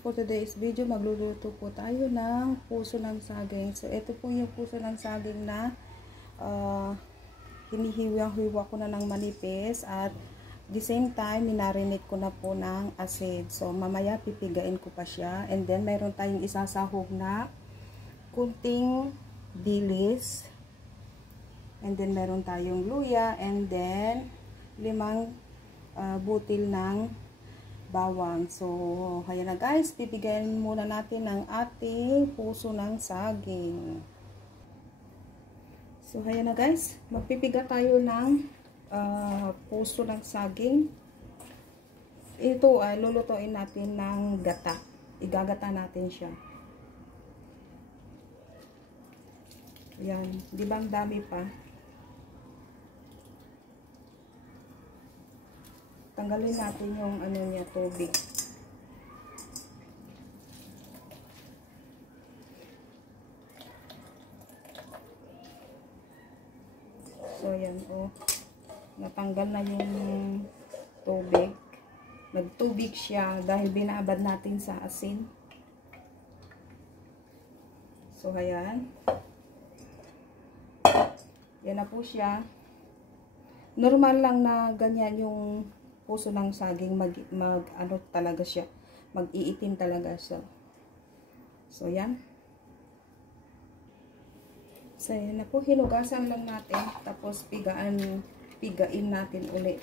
for today's video, magluluto po tayo ng puso ng saging. So, ito po yung puso ng saging na hinihiwa-hiwa ko na ng manipis at the same time, minarinate ko na po ng asid. So, mamaya pipigain ko pa siya. And then, mayroon tayong isasahog na kunting dilis. And then, mayroon tayong luya. And then, 5 butil ng bawang. So, kaya na guys, pipigayin muna natin ng ating puso ng saging. So, kaya na guys, magpipiga tayo ng puso ng saging. Ito ay lulutuin natin ng gata. Igagata natin siya. Yan, di ba ang dami pa? Tanggalin natin yung ano niya, tubig. So, yan o. Natanggal na yung tubig. Nagtubig siya dahil binabad natin sa asin. So, ayan. Yan na po siya. Normal lang na ganyan yung puso ng saging, ano talaga siya, mag-iitim talaga siya. So, yan. So, yan na po, hinugasan lang natin, tapos pigain natin ulit.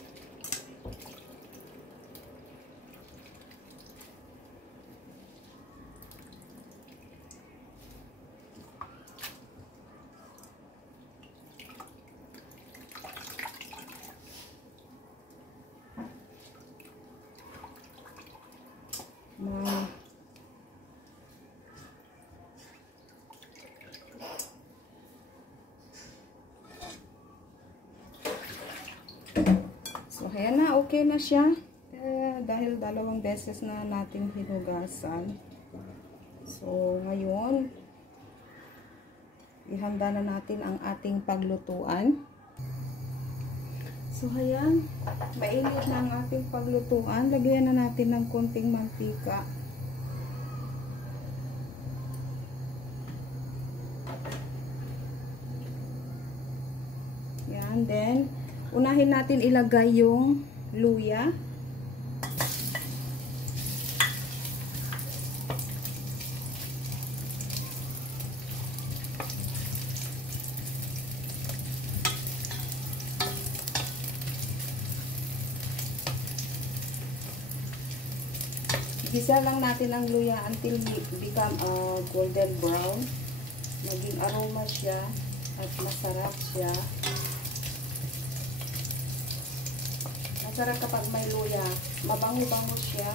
So, ayan na, okay na siya. Dahil 2 beses na natin hinugasan. So, ngayon, ihanda na natin ang ating paglutuan. So, ayan, mainit na ang ating paglutuan. Lagyan na natin ng konting mantika. Yan, then, unahin natin ilagay yung luya. Gisa lang natin ang luya until become golden brown. Maging aroma siya at masarap siya. Masarap kapag may luya. Mabango-bango siya.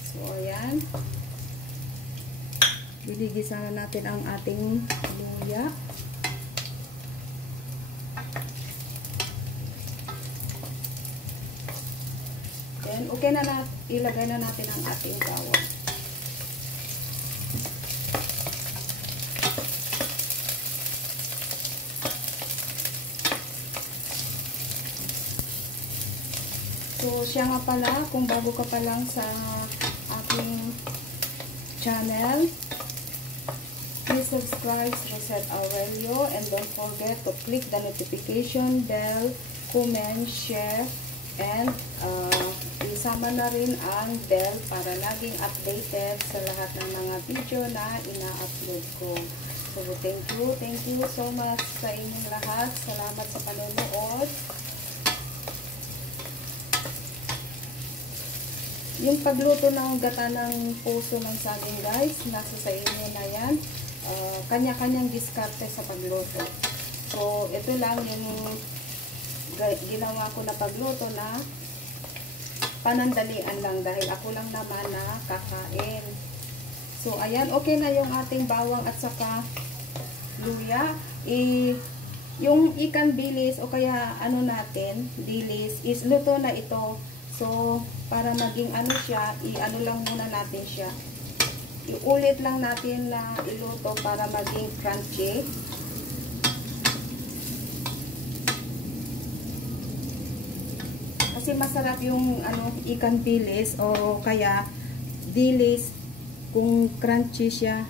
So, ayan. Giligisa na natin ang ating luya. Then, okay na ilagay na natin ang ating bawang. So, siya nga pala, kung bago ka pa lang sa aking channel, please subscribe Rosette Aurelio and don't forget to click the notification bell, comment, share, and isama na rin ang bell para laging updated sa lahat ng mga video na ina-upload ko. So, thank you so much sa inyong lahat. Salamat sa panonood. Yung pagluto ng gata ng puso ng saging guys, nasa sa inyo na yan. Kanya-kanyang diskarte sa pagluto. So, ito lang yung ginawa ko na pagluto na panandalian lang dahil ako lang naman na kakain. So, ayan, okay na yung ating bawang at saka luya. Yung ikan bilis o kaya ano natin, dilis, is luto na ito. So, para maging ano siya, i-ano lang muna natin siya. Iulit lang natin na iluto para maging crunchy. Kasi masarap yung ikan bilis o kaya dilis kung crunchy siya.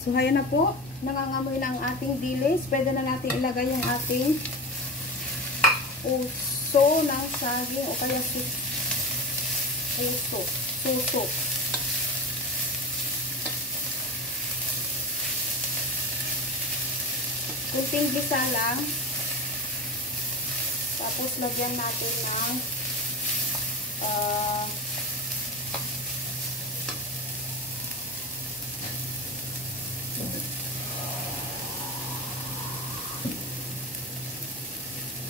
So, ayan na po. Nangangamoy na ang ating dilis. Pwede na natin ilagay yung ating puso ng saging o kaya suso. Kunting gisa lang. Tapos lagyan natin ng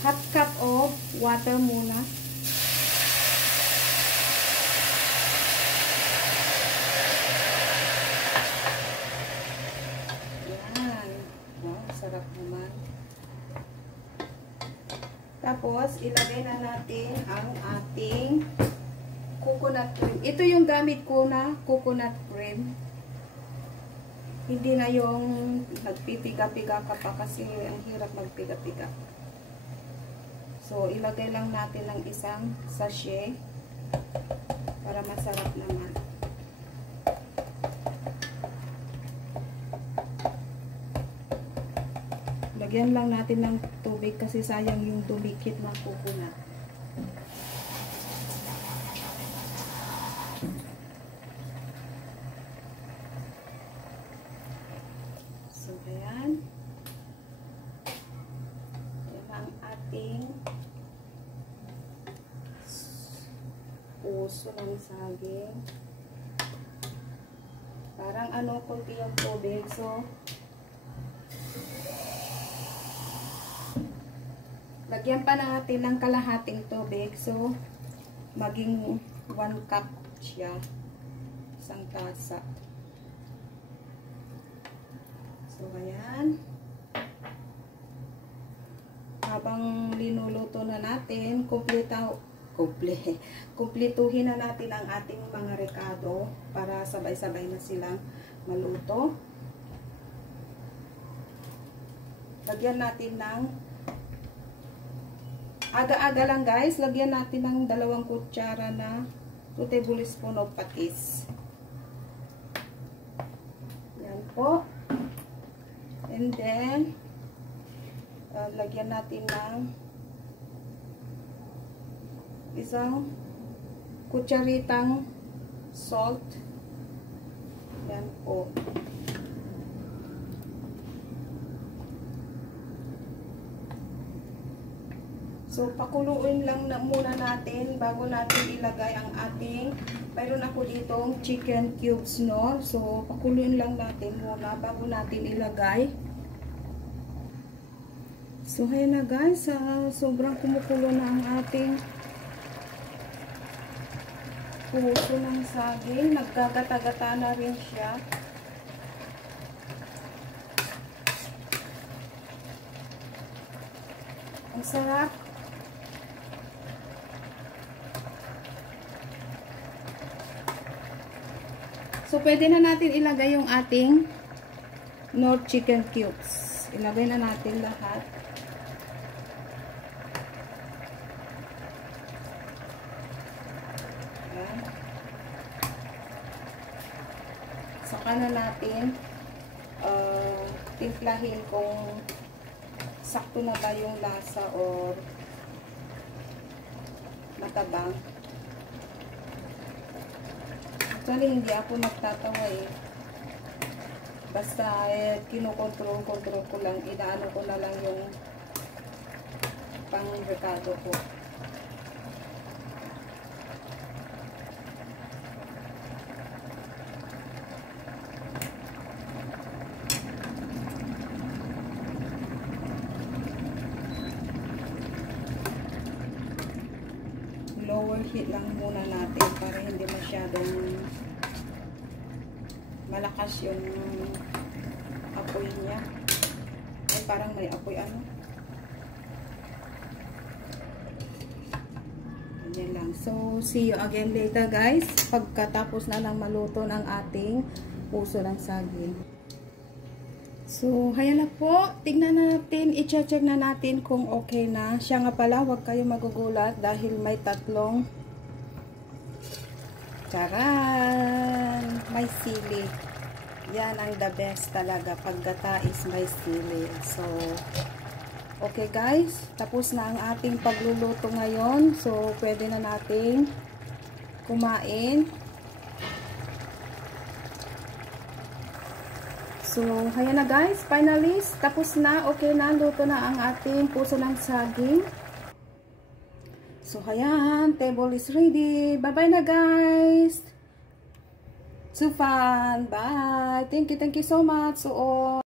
half cup of water muna. Yan. Wow, sarap naman. Tapos, ilagay na natin ang ating coconut cream. Ito yung gamit ko na coconut cream. Hindi na yung nagpipiga-piga ka pa kasi ang hirap magpiga-piga. So, ilagay lang natin ng isang sachet para masarap naman. Lagyan lang natin ng tubig kasi sayang yung dumikit ng coconut. So, ayan. Ayan ang ating puso ng saging. Parang konti yung tubig. So, lagyan pa natin ng kalahating tubig. So, maging 1 cup siya. Isang tasa. So, ayan. Habang linuluto na natin, kumpletuhin na natin ang ating mga rekado para sabay-sabay na silang maluto. Lagyan natin ng aga-aga lang guys, lagyan natin ng 2 kutsara na 2 tablespoon of patis. Yan po. And then, lagyan natin ng isang kutsaritang salt. Yan po. So, pakuluin lang muna natin bago natin ilagay ang ating, mayroon ako ditong chicken cubes, no? So, pakuluin lang natin muna bago natin ilagay. So, ayan na guys, sobrang kumukulo na ang ating puso ng saging. Nagkagata-gata na rin siya. Ang sarap. So, pwede na natin ilagay yung ating Knorr chicken cubes. Ilagay na natin lahat. Ayan. Saka na natin timplahin kung sakto na ba yung lasa or matabang. Actually, hindi ako nagtatawa eh. Basta kinokontrol ko lang. Inaano ko na lang yung pang-rekado ko. Lower heat lang muna natin para hindi masyadong malakas yung apoy niya. Ay, parang may apoy Ganyan lang. So, see you again later guys. Pagkatapos na lang maluto ng ating puso ng saging. So, hayan na po. Tignan natin, i-check na natin kung okay na. Siya nga pala, huwag kayo magugulat dahil may tatlong charan! May sili. Yan ang the best talaga. Pag gata is may sili. So, okay guys. Tapos na ang ating pagluluto ngayon. So, pwede na nating kumain. So, ayan na guys, finally, tapos na, okay na, luto na ang ating puso ng saging. So, ayan, table is ready. Bye-bye na guys. So fun. Bye. Thank you so much. So,